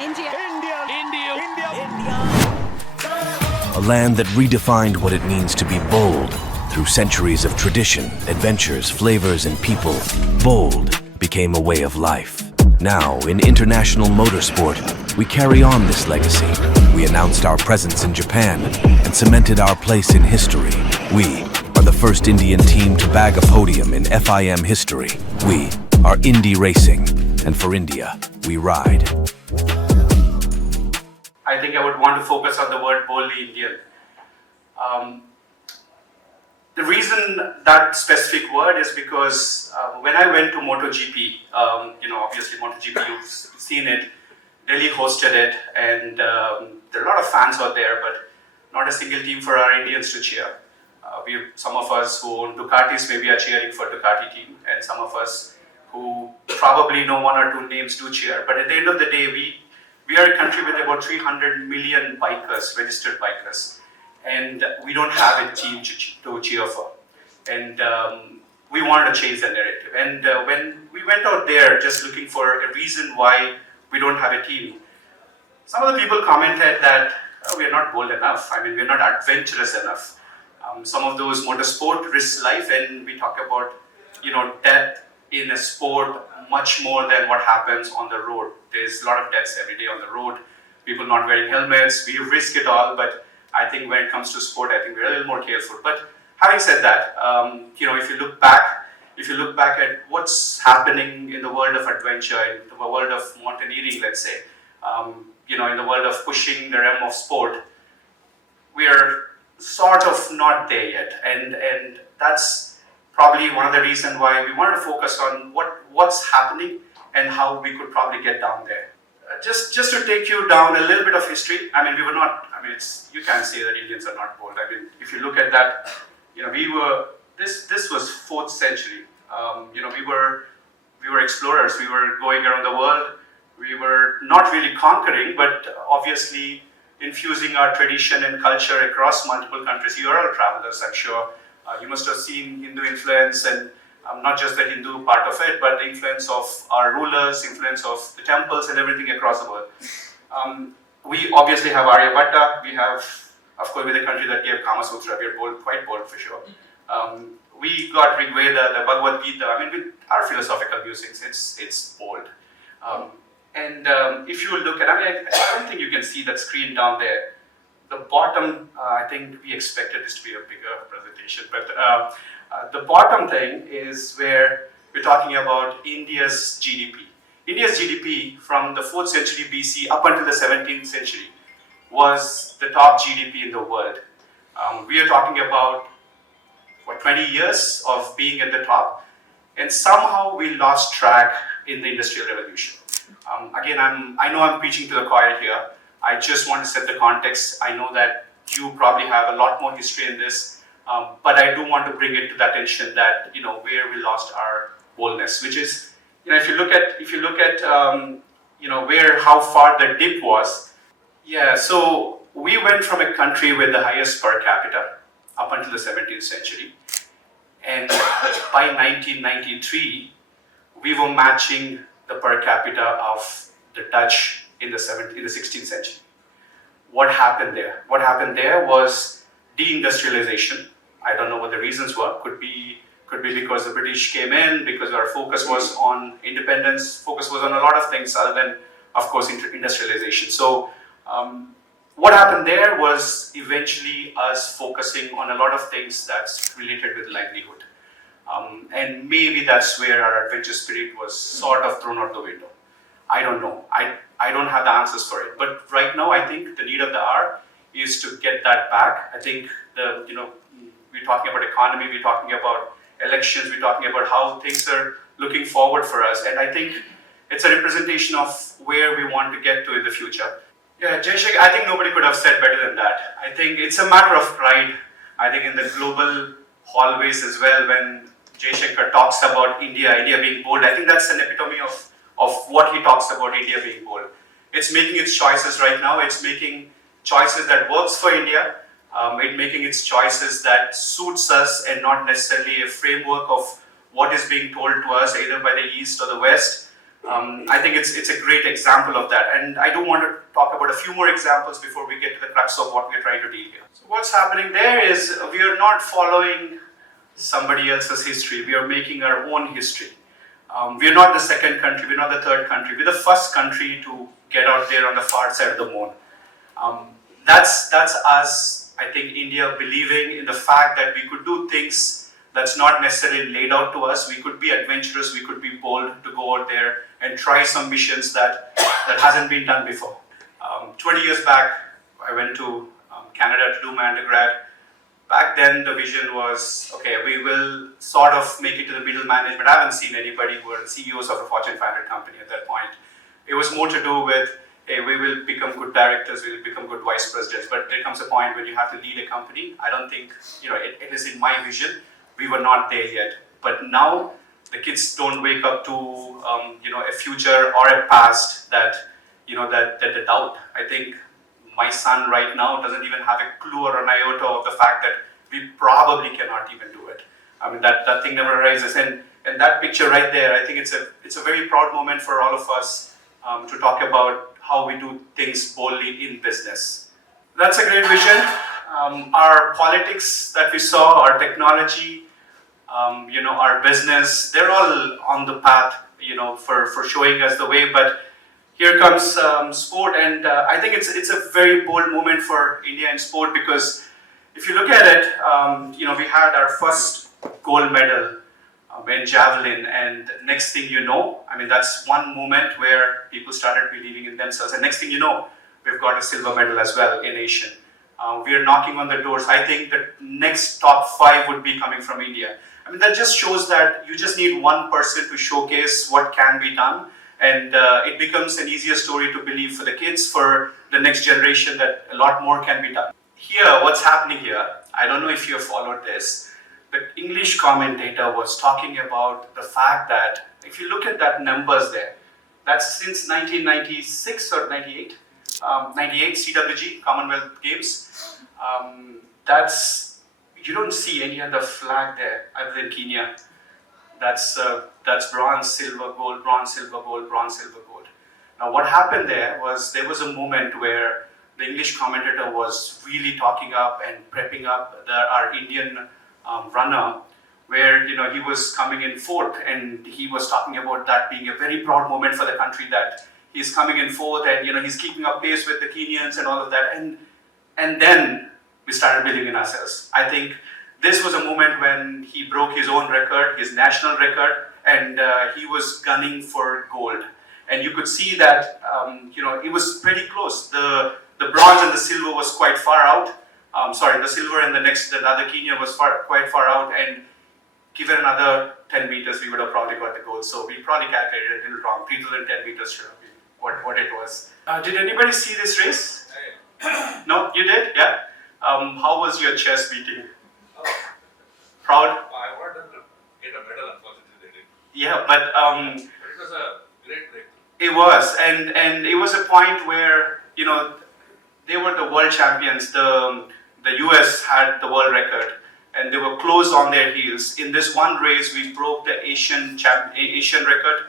India. India. India. India. A land that redefined what it means to be bold. Through centuries of tradition, adventures, flavors, and people, bold became a way of life. Now, in international motorsport, we carry on this legacy. We announced our presence in Japan and cemented our place in history. We are the first Indian team to bag a podium in FIM history. We are INDE Racing, and for India, we ride. I think I would want to focus on the word boldly Indian. The reason that specific word is because when I went to MotoGP, obviously MotoGP, you've seen it, Delhi hosted it, and there are a lot of fans out there, but not a single team for our Indians to cheer. Some of us who own Ducatis maybe are cheering for Ducati team, and some of us who probably know one or two names do cheer. But at the end of the day, we are a country with about 300 million bikers, registered bikers. And we don't have a team to cheer for. And we wanted to change the narrative. And when we went out there just looking for a reason why we don't have a team, some of the people commented that we are not bold enough. I mean, we're not adventurous enough. Some of those motorsport risks life, and we talk about, death in a sport much more than what happens on the road. There's a lot of deaths every day on the road. People not wearing helmets. We risk it all, but I think when it comes to sport, I think we're a little more careful. But having said that, if you look back at what's happening in the world of adventure, in the world of mountaineering, let's say, in the world of pushing the realm of sport, we are sort of not there yet, and that's probably one of the reasons why we wanted to focus on what's happening and how we could probably get down there. Just to take you down a little bit of history, I mean, we were not, you can't say that Indians are not bold. I mean, if you look at that, this was 4th century. We were explorers. We were going around the world. We were not really conquering, but obviously infusing our tradition and culture across multiple countries. You are all travelers, I'm sure. You must have seen Hindu influence, and not just the Hindu part of it, but the influence of our rulers, influence of the temples and everything across the world. We obviously have Aryabhatta. We have, of course, we're the country that gave Kama Sutra. We're bold, quite bold for sure. We got Rig Veda, the Bhagavad Gita. I mean, with our philosophical musings, it's bold. If you look at, I don't think you can see that screen down there. The bottom, I think we expected this to be a bigger presentation, but the bottom thing is where we're talking about India's GDP. India's GDP from the 4th century BC up until the 17th century was the top GDP in the world. We are talking about, 20 years of being at the top, and somehow we lost track in the Industrial Revolution. Again, I know I'm preaching to the choir here. I just want to set the context. I know that you probably have a lot more history in this, but I do want to bring it to the attention that where we lost our boldness, which is if you look at how far the dip was. Yeah, so we went from a country with the highest per capita up until the 17th century, and by 1993 we were matching the per capita of the Dutch in the 16th century. What happened there? What happened there was deindustrialization. I don't know what the reasons were. Could be because the British came in, because our focus was on independence, focus was on a lot of things other than, of course, industrialization. So what happened there was eventually us focusing on a lot of things that's related with livelihood. And maybe that's where our adventure spirit was sort of thrown out the window. I don't know. I don't have the answers for it. But right now, I think the need of the hour is to get that back. I think we're talking about economy, we're talking about elections, we're talking about how things are looking forward for us. And I think it's a representation of where we want to get to in the future. Yeah, Jaishek, I think nobody could have said better than that. I think it's a matter of pride. I think in the global hallways as well, when Jaishankar talks about India being bold, I think that's an epitome of what he talks about India being bold. It's making its choices right now. It's making choices that works for India. It's making its choices that suits us and not necessarily a framework of what is being told to us either by the East or the West. I think it's a great example of that. And I do want to talk about a few more examples before we get to the crux of what we're trying to deal here. So what's happening there is we are not following somebody else's history. We are making our own history. We're not the second country, we're not the third country. We're the first country to get out there on the far side of the moon. That's us, I think, India believing in the fact that we could do things that's not necessarily laid out to us. We could be adventurous, we could be bold to go out there and try some missions that hasn't been done before. 20 years back, I went to Canada to do my undergrad. Back then, the vision was, okay, we will sort of make it to the middle management. I haven't seen anybody who are CEOs of a Fortune 500 company at that point. It was more to do with, hey, we will become good directors, we will become good vice presidents. But there comes a point when you have to lead a company. I don't think, it is in my vision. We were not there yet. But now, the kids don't wake up to, a future or a past that they doubt. I think my son right now doesn't even have a clue or an iota of the fact that we probably cannot even do it. I mean, that thing never arises. And that picture right there, I think it's a very proud moment for all of us to talk about how we do things boldly in business. That's a great vision. Our politics that we saw, our technology, our business, they're all on the path, for showing us the way. But here comes sport, and I think it's a very bold moment for India in sport, because if you look at it, we had our first gold medal in javelin, and next thing you know, I mean, that's one moment where people started believing in themselves, and next thing you know, we've got a silver medal as well in Asian. We are knocking on the doors. I think the next top 5 would be coming from India. I mean, that just shows that you just need one person to showcase what can be done. And it becomes an easier story to believe for the kids, for the next generation, that a lot more can be done. Here, what's happening here, I don't know if you have followed this, the English commentator was talking about the fact that if you look at that numbers there, that's since 1996 or 98, 98 CWG, Commonwealth Games. You don't see any other flag there other than Kenya. That's bronze, silver, gold, bronze, silver, gold, bronze, silver, gold. Now what happened there was a moment where the English commentator was really talking up and prepping up our Indian runner, where he was coming in 4th, and he was talking about that being a very proud moment for the country, that he's coming in 4th and he's keeping up pace with the Kenyans and all of that, and then we started believing in ourselves. I think this was a moment when he broke his own record, his national record, and he was gunning for gold. And you could see that, it was pretty close. The bronze and the silver was quite far out. The silver and the other Kenya was quite far out. And given another 10 meters, we would have probably got the gold. So we probably calculated it a little wrong. 310 meters should have been what it was. Did anybody see this race? No, you did? Yeah. How was your chest beating? Proud? I wanted to get a medal, unfortunately they didn't. Yeah, but But it was a great breakthrough. it was, and it was a point where they were the world champions. The US had the world record, and they were close on their heels. In this one race, we broke the Asian record.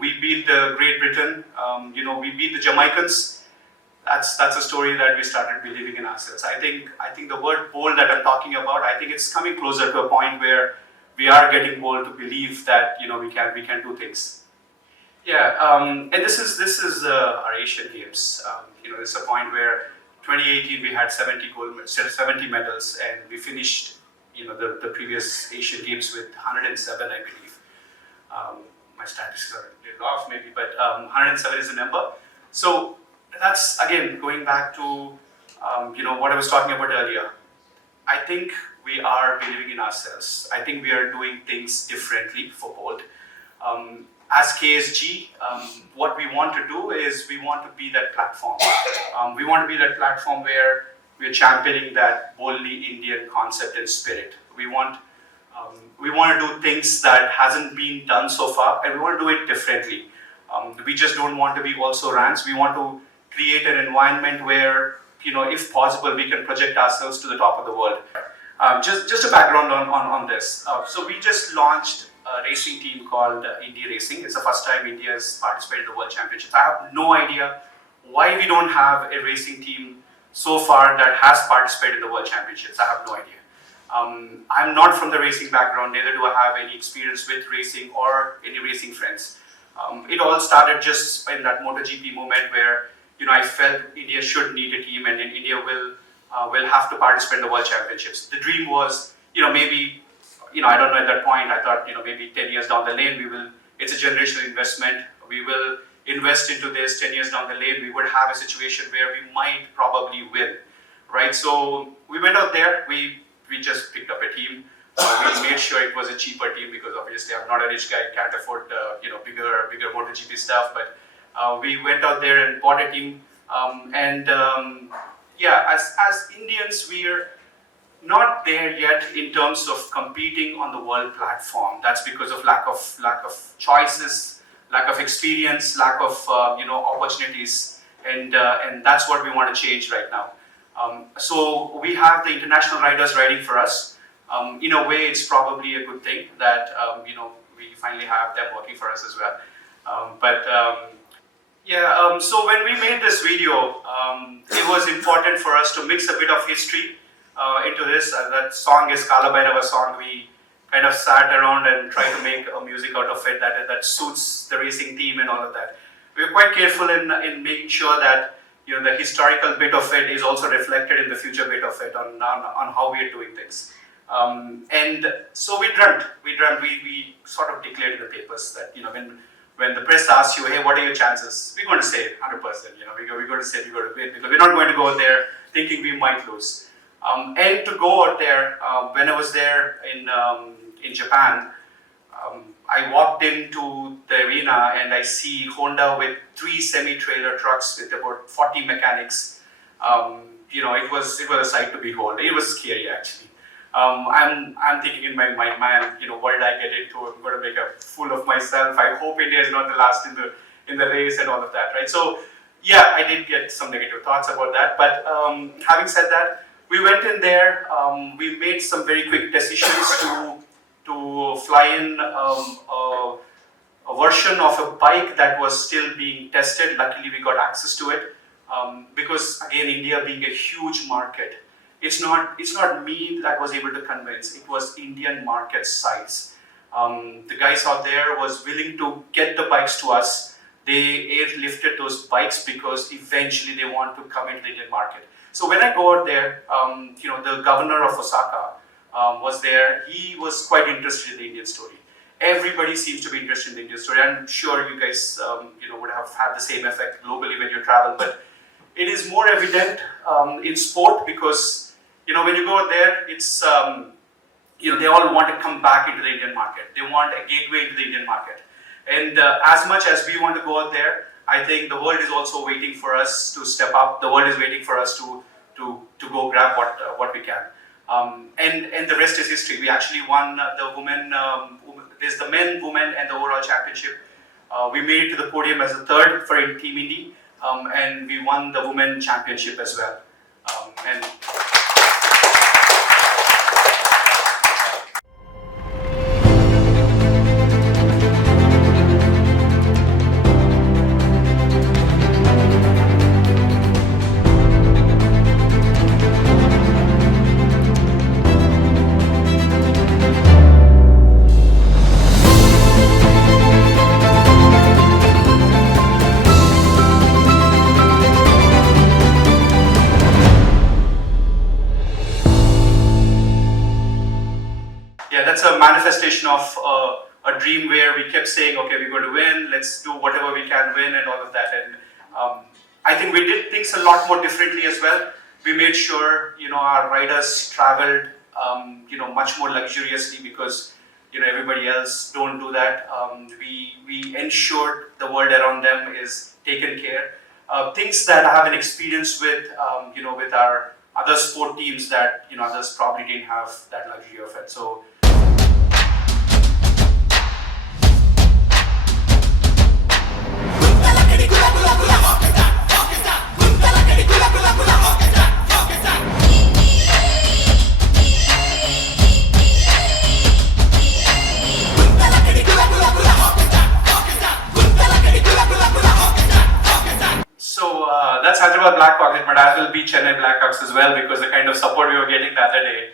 We beat the Great Britain. We beat the Jamaicans. That's a story that we started believing in ourselves. I think the word bold that I'm talking about, I think it's coming closer to a point where we are getting bold to believe that we can do things. Yeah, and this is our Asian Games. This is a point where 2018 we had 70 medals, and we finished the previous Asian Games with 107, I believe. My statistics are a little off maybe, but 107 is the number. So that's again going back to what I was talking about earlier. I think we are believing in ourselves. I think we are doing things differently for bold. As KSG, what we want to do is we want to be that platform. We want to be that platform where we're championing that boldly Indian concept and spirit. We want to do things that hasn't been done so far, and we want to do it differently. We just don't want to be also rants. We want to create an environment where, if possible, we can project ourselves to the top of the world. Just a background on this. So we just launched a racing team called INDE Racing. It's the first time India has participated in the World Championships. I have no idea why we don't have a racing team so far that has participated in the World Championships. I have no idea. I'm not from the racing background, neither do I have any experience with racing or any racing friends. It all started just in that MotoGP moment where I felt India should need a team, and then India will have to participate in the World Championships. The dream was, maybe, I don't know, at that point, I thought, maybe 10 years down the lane, it's a generational investment. We will invest into this 10 years down the lane. We would have a situation where we might probably win, right? So we went out there, we just picked up a team. We made sure it was a cheaper team because obviously I'm not a rich guy, can't afford bigger MotoGP stuff. But we went out there and bought a team. As Indians, we're not there yet in terms of competing on the world platform. That's because of lack of choices, lack of experience, lack of opportunities, and that's what we want to change right now. So we have the international riders riding for us. In a way, it's probably a good thing that we finally have them working for us as well. So when we made this video, it was important for us to mix a bit of history into this. That song is Kala Bhairava song. We kind of sat around and tried to make a music out of it that suits the racing theme and all of that. We were quite careful in making sure that the historical bit of it is also reflected in the future bit of it on how we are doing things. And so we sort of declared in the papers that when the press asks you, hey, what are your chances? We're going to say 100%. We're going to say we're going to win because we're not going to go out there thinking we might lose. And to go out there, when I was there in Japan, I walked into the arena and I see Honda with 3 semi-trailer trucks with about 40 mechanics. It was a sight to behold. It was scary actually. I'm thinking in my mind, man, what did I get into? I'm going to make a fool of myself. I hope India is not the last in the race and all of that, right? So yeah, I did get some negative thoughts about that. But having said that, we went in there. We made some very quick decisions to fly in a version of a bike that was still being tested. Luckily, we got access to it because again, India being a huge market. It's not me that was able to convince. It was Indian market size. The guys out there was willing to get the bikes to us. They airlifted those bikes because eventually they want to come into the Indian market. So when I go out there, the governor of Osaka was there. He was quite interested in the Indian story. Everybody seems to be interested in the Indian story. I'm sure you guys would have had the same effect globally when you travel, but it is more evident in sport because when you go there, it's they all want to come back into the Indian market. They want a gateway into the Indian market. And as much as we want to go out there, I think the world is also waiting for us to step up. The world is waiting for us to go grab what we can. And the rest is history. We actually won the women. There's the men, women, and the overall championship. We made it to the podium as a third for Team Indy, and we won the women championship as well. That's a manifestation of a dream where we kept saying, okay, we're going to win, let's do whatever we can win and all of that. And I think we did things a lot more differently as well. We made sure, our riders traveled, much more luxuriously because, everybody else don't do that. We ensured the world around them is taken care. Things that I have an experience with, with our other sport teams that, others probably didn't have that luxury of it. So. That's Hyderabad Blackhawks. It might as well be Chennai Blackhawks as well because the kind of support we were getting the other day.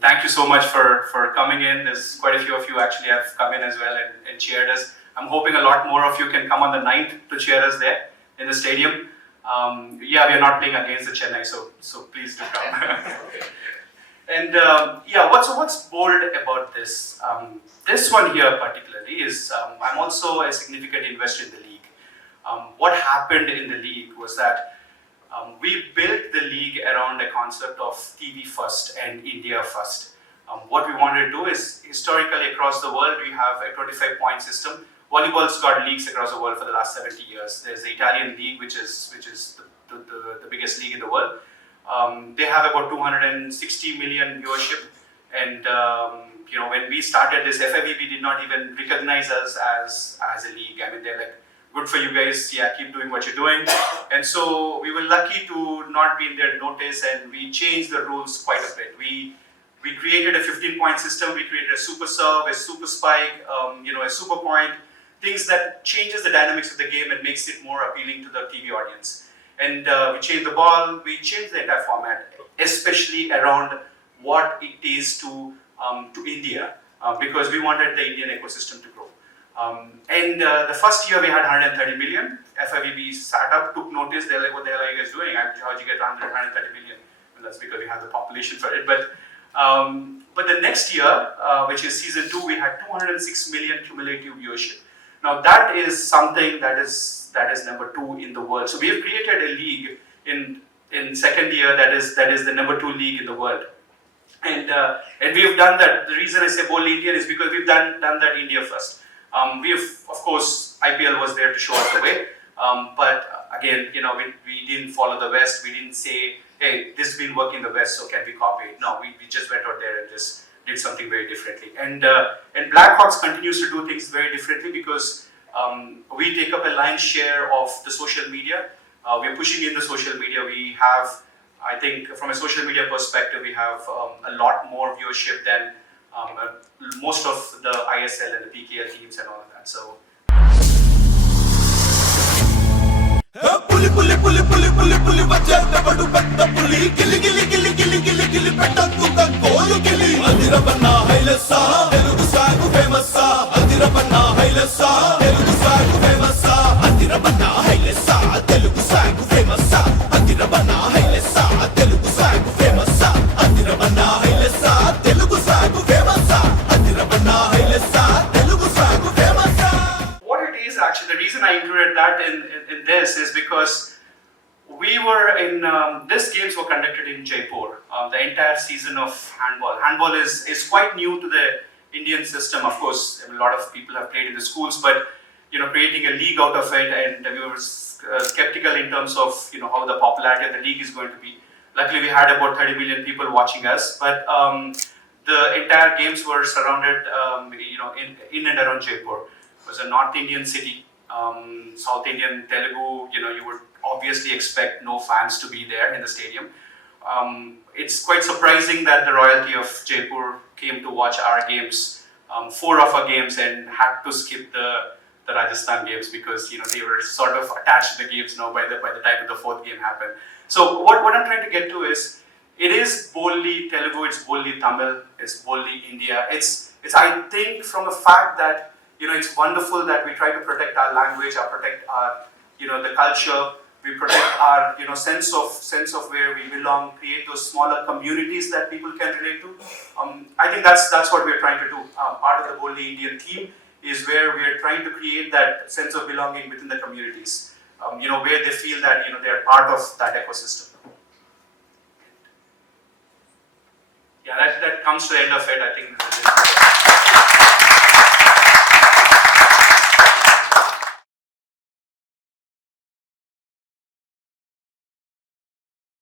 Thank you so much for coming in. There's quite a few of you actually have come in as well and cheered us. I'm hoping a lot more of you can come on the 9th to cheer us there in the stadium. Yeah, we are not playing against the Chennai, so please do come. And yeah, what's bold about this? This one here particularly is I'm also a significant investor in the league. What happened in the league was that we built the league around a concept of TV first and India first. What we wanted to do is historically across the world we have a 25-point system. Volleyball's got leagues across the world for the last 70 years. There's the Italian league, which is the biggest league in the world. They have about 260 million viewership, and you know, when we started this, FIVB did not even recognize us as a league. I mean, they're like, good for you guys, yeah, keep doing what you're doing. And so we were lucky to not be in their notice, and we changed the rules quite a bit. We created a 15-point system. We created a super serve, a super spike, you know, a super point, things that changes the dynamics of the game and makes it more appealing to the TV audience. And we changed the ball, we changed the entire format, especially around what it is to India, because we wanted the Indian ecosystem to grow. And the first year we had 130 million. FIVB sat up, took notice. They're like, what the hell are you guys doing? How'd you get 130 million? Well, that's because we have the population for it. But the next year, which is season 2, we had 206 million cumulative viewership. Now that is something that is number 2 in the world. So we have created a league in second year that is the number 2 league in the world. And we have done that. The reason I say boldly Indian is because we've done that India first. We have, of course, IPL was there to show us the way. But again, you know, we didn't follow the West. We didn't say, hey, this has been working in the West, so can we copy it? No, we just went out there and just did something very differently. And Blackhawks continues to do things very differently because we take up a lion's share of the social media. We're pushing in the social media. We have, I think, from a social media perspective, we have a lot more viewership than most of the ISL and the PKL teams and all of that. So. పులి పులి పులి పులి పులి పులి వచ్చేటప్పుడు పెద్ద పులి గిలి గిలి గిలి గిలి గిలి గిలి పెట్టొద్దుక గోలు గిలి అదిరపన్న హైలెస్సా తెలుగు సాగు ఫేమస్సా అదిరపన్న హైలెస్సా తెలుగు సాగు ఫేమస్సా అదిరపన్న హైలెస్సా తెలుగు సాగు ఫేమస్సా అదిరపన్న హైలెస్సా తెలుగు సాగు ఫేమస్సా అదిరపన్న హైలెస్సా తెలుగు సాగు ఫేమస్సా అదిరపన్న హైలెస్సా తెలుగు సాగు ఫేమస్సా. What it is actually, the reason I included that in this is because we were in, these games were conducted in Jaipur, the entire season of handball. Handball is quite new to the Indian system. Of course, a lot of people have played in the schools, but you know, creating a league out of it, and we were skeptical in terms of, you know, how the popularity of the league is going to be. Luckily, we had about 30 million people watching us, but the entire games were surrounded, you know, in and around Jaipur. It was a North Indian city. South Indian Telugu, you know, you would obviously expect no fans to be there in the stadium. It's quite surprising that the royalty of Jaipur came to watch our games, 4 of our games, and had to skip the Rajasthan games because, you know, they were sort of attached to the games now by the time the 4th game happened. So what I'm trying to get to is, it is boldly Telugu, it's boldly Tamil, it's boldly India. It's I think from the fact that, you know, it's wonderful that we try to protect our language, protect our, you know, the culture. We protect our, you know, sense of where we belong. Create those smaller communities that people can relate to. I think that's what we're trying to do. Part of the boldly Indian theme is where we are trying to create that sense of belonging within the communities. You know, where they feel that, you know, they are part of that ecosystem. Yeah, that comes to the end of it. I think.